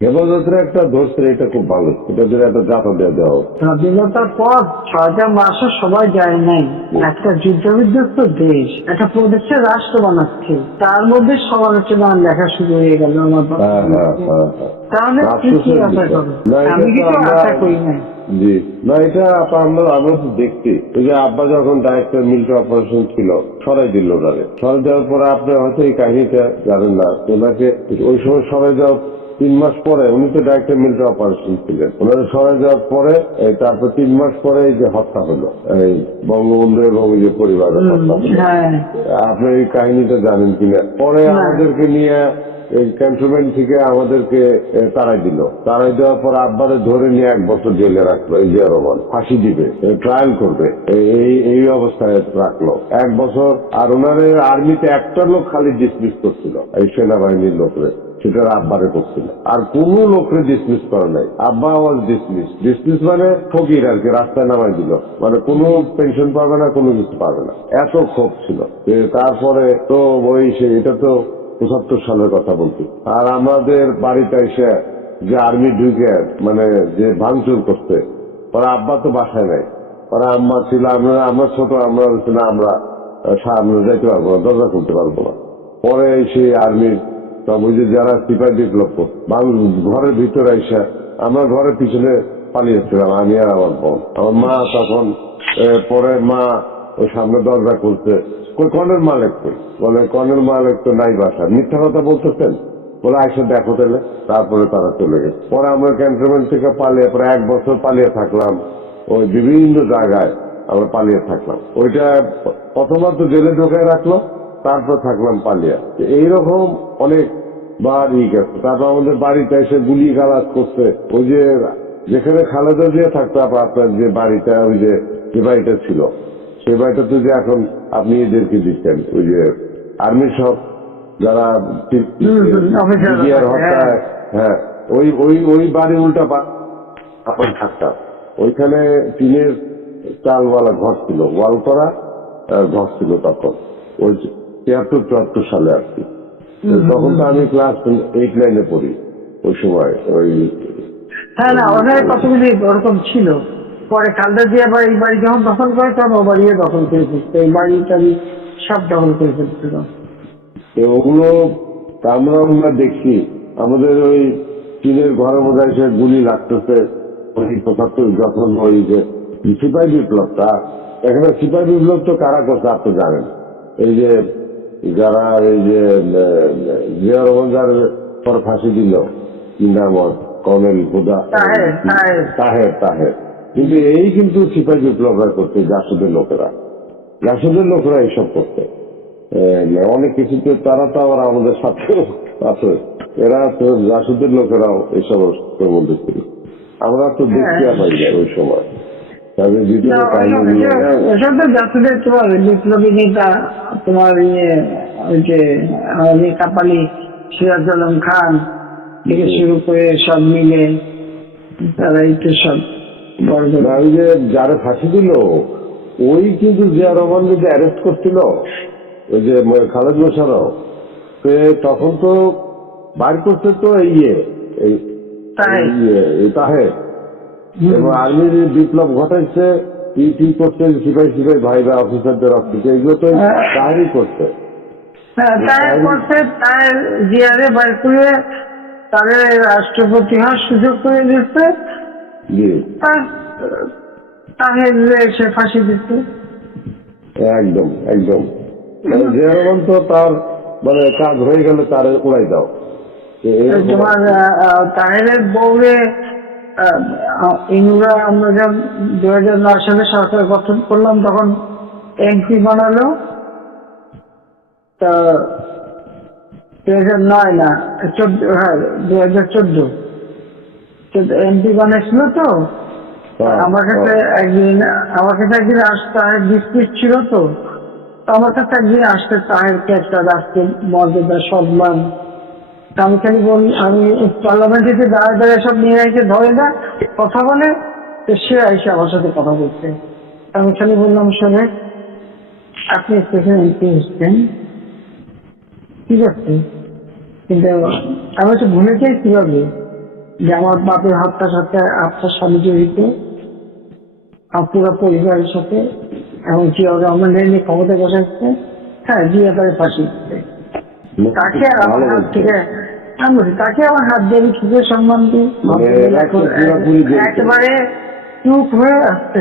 হেফাজতের একটা ধরছে এটা খুব ভালো। এটা যদি একটা জাতা দেওয়া দেওয়া হোক। স্বাধীনতার পর ছয়টা মাসও সবাই যায় নাই। একটা যুদ্ধ বিধ্বস্ত দেশ একটা প্রদেশের রাষ্ট্র বানাচ্ছে। তার মধ্যে সমালোচনা লেখা শুরু হয়ে গেল আমার। হ্যাঁ হ্যাঁ হ্যাঁ। তাহলে কি আশা করো? আমি কিছু আশা করি না জি। না এটা আমরা আমরা তো দেখছি। ওই যে আব্বা যখন ডাইরেক্টর মিল্ক অপারেশন ছিল সরাই দিল ওনারে। সরাই দেওয়ার পরে আপনি হয়তো এই কাহিনীটা জানেন না। ওনাকে ওই সময় সরাই দেওয়ার তিন মাস পরে উনি তো ডাইরেক্টর মিলিটারি অপারেশন ছিলেন। ওনারা সরাই যাওয়ার পরে এই তারপর তিন মাস পরে এই যে হত্যা হলো এই বঙ্গবন্ধু এবং যে পরিবারের হত্যা হ্যাঁ। আপনি এই কাহিনীটা জানেন কিনা? পরে আমাদেরকে নিয়ে এই ক্যান্টনমেন্ট থেকে আমাদেরকে এ, তাড়াই দিল। তাড়াই দেওয়ার পর আব্বারে ধরে নিয়ে এক বছর জেলে রাখল এই জিয়া রহমান ফাঁসি দিবে ট্রায়াল করবে এই- এই অবস্থায় রাখল। এক বছর আর ওনার আর্মিতে একটা লোক খালি ডিসমিস করছিল এই সেনাবাহিনীর লোকরে। সেটার আব্বারে করছিল। আর কোন লোকরে ডিসমিস করে নাই। আব্বা ওয়াজ ডিসমিস ডিসমিস মানে ফকির আর কি রাস্তায় নামাই দিল। মানে কোনো পেনশন পাবে না কোনো কিছু পাবে না। এত ক্ষোভ ছিল। তারপরে তো ওই সে এটা তো পঁচাত্তর সালের কথা বলছি। আর আমাদের বাড়িতে এসে যে আর্মি ঢুকে মানে যে ভাঙচুর করছে, ওরা আব্বা তো বাসায় নাই। ওরা আম্মা ছিল, আমরা আমরা ছোট, আমরা না, আমরা সামনে যাইতে পারব না, দরজা খুলতে পারব না। পরে সেই আর্মির ওই যে যারা সিপাহি বিপ্লব ঘরের ভিতরে এসে আমরা ঘরের পিছনে পালিয়েছিলাম, আমি আর আমার বোন। আমার মা তখন পরে মা ওই সামনে দরজা খুলছে। কই, কনের মালিক কই? বলে, কনের মালিক তো নাই বাসা। মিথ্যা কথা বলতেছেন? বলে, আইসে দেখো তাহলে। তারপরে তারা চলে গেছে। পরে আমরা ক্যান্টনমেন্ট থেকে পালিয়ে পরে এক বছর পালিয়ে থাকলাম। ওই বিভিন্ন জায়গায় আমরা পালিয়ে থাকলাম। ওইটা প্রথমত তো জেলে ঢোকায় রাখল, তারপর থাকলাম পালিয়া। এইরকম অনেক বার ই গেছে। তারপর আমাদের বাড়িতে এসে গুলি গালাজ করছে। ওই যে, যেখানে খালেদা দিয়ে থাকতো আপ- আপনার যে বাড়িটা, ওই যে বাড়িটা ছিল। সেই বাড়িটা তো যে এখন আপনি এদেরকে দিচ্ছেন ওই যে আর্মি সব যারা হত্যায় হ্যাঁ। ওই ওই ওই বাড়ি উল্টা এখন থাকতাম। ওইখানে টিনের চালওয়ালা ঘর ছিল ওয়াল করা ঘর ছিল তখন। ওই তিয়াত্তর চুয়াত্তর সালে আর কি। তখন তো আমি ক্লাস এইট নাইনে পড়ি ওই সময় ওই হ্যাঁ না ওখানে কতগুলি ওরকম ছিল। পরে খালদা দিয়ে আবার এই বাড়ি যখন দখল করে তখন ও বাড়িও দখল করে ফেলছে। এই বাড়ি টাড়ি সব দখল করে ফেলছিল। ওগুলো আমরা আমরা দেখছি। আমাদের ওই চীনের ঘরের মধ্যে এসে গুলি লাগতেছে ওই পঁচাত্তর যখন ওই যে সিপাহী বিপ্লবটা এখানে সিপাহী বিপ্লব তো কারা করছে আপনি জানেন। এই যে যারা এই যে জিয়া রহমান যার পর ফাঁসি দিল কি নাম? কর্নেল হুদা? তাহের, তাহের। তাহের তাহের। কিন্তু এই কিন্তু সিপাহী বিপ্লবরা করছে জাসুদের লোকেরা। জাসুদের লোকেরা এইসব করছে এ, অনেক কিছুতে তারা তো আবার আমাদের সাথে আছে। এরা তো জাসুদের লোকেরাও এসব মধ্যে ছিল। আমরা তো দেখতে হ্যাঁ। পাই না ওই সময়। তাদের ভিতরে তোমার বিপ্লবী নেতা তোমার ইয়ে ওই যে কাপালি সিরাজ আলম খান থেকে শুরু করে সব মিলে তারাই তো সব ওই যে যারা ফাঁসি দিল ওই কিন্তু জিয়া রহমান যদি অ্যারেস্ট করছিল ওই যে খালেদ মোশারফ তখন তো বার করছে তো ইয়ে এই ইয়ে, এবং আর্মির বিপ্লব ঘটাইছে ইটি করছে সিপাহী সিপাহী ভাই বা অফিসারদের অফিসে এগুলো তো হ্যাঁ। তাহেরই করছে। হ্যাঁ, করছে তার জিয়ারে বার করে তাদের রাষ্ট্রপতি হওয়ার সুযোগ করে দিচ্ছে জি। আর সে ফাঁসি দিচ্ছে। একদম একদম। মানে জিয়া রহমান তো তার মানে কাজ হয়ে গেলে তার উড়াই দাও। তোমার তাহেরের বউরে ইনুরা আমরা যখন দু হাজার নয় সালে সরকার গঠন করলাম তখন এমপি বানালো। তা দু হাজার নয় না চোদ্দ হ্যাঁ দু হাজার চোদ্দ। এমপি বানিয়েছিল তো? হ্যাঁ, আমার কাছে হ্যাঁ। একদিন আমার কাছে একদিন আসতে ছিল তো। আমার কাছে একদিন আসতে তাহেরকে একটা মর্যাদা সম্মান। আমি খালি বল আমি পার্লামেন্টে যে দাঁড়ায় দাঁড়ায় সব নিয়ে এসে ধরে না কথা বলে সে এসে আমার সাথে কথা বলছে। আমি খালি বললাম শোনে আপনি স্টেশন এমপি এসছেন। ঠিক আছে? কিন্তু আমি তো ভুলে যাই কীভাবে যে আমার বাপের হত্যার সাথে আপনার স্বামী জড়িত আপনারা পরিবারের সাথে এবং জিয়া রহমানের নিয়ে ক্ষমতা বসাচ্ছে হ্যাঁ জিয়া তাকে ফাঁসি। দিচ্ছে তাকে আমার হাত থেকে তাকে আমার হাত দিয়ে আমি করে সম্মান দিই? মানে। একেবারে চুপ হয়ে আসতেছে।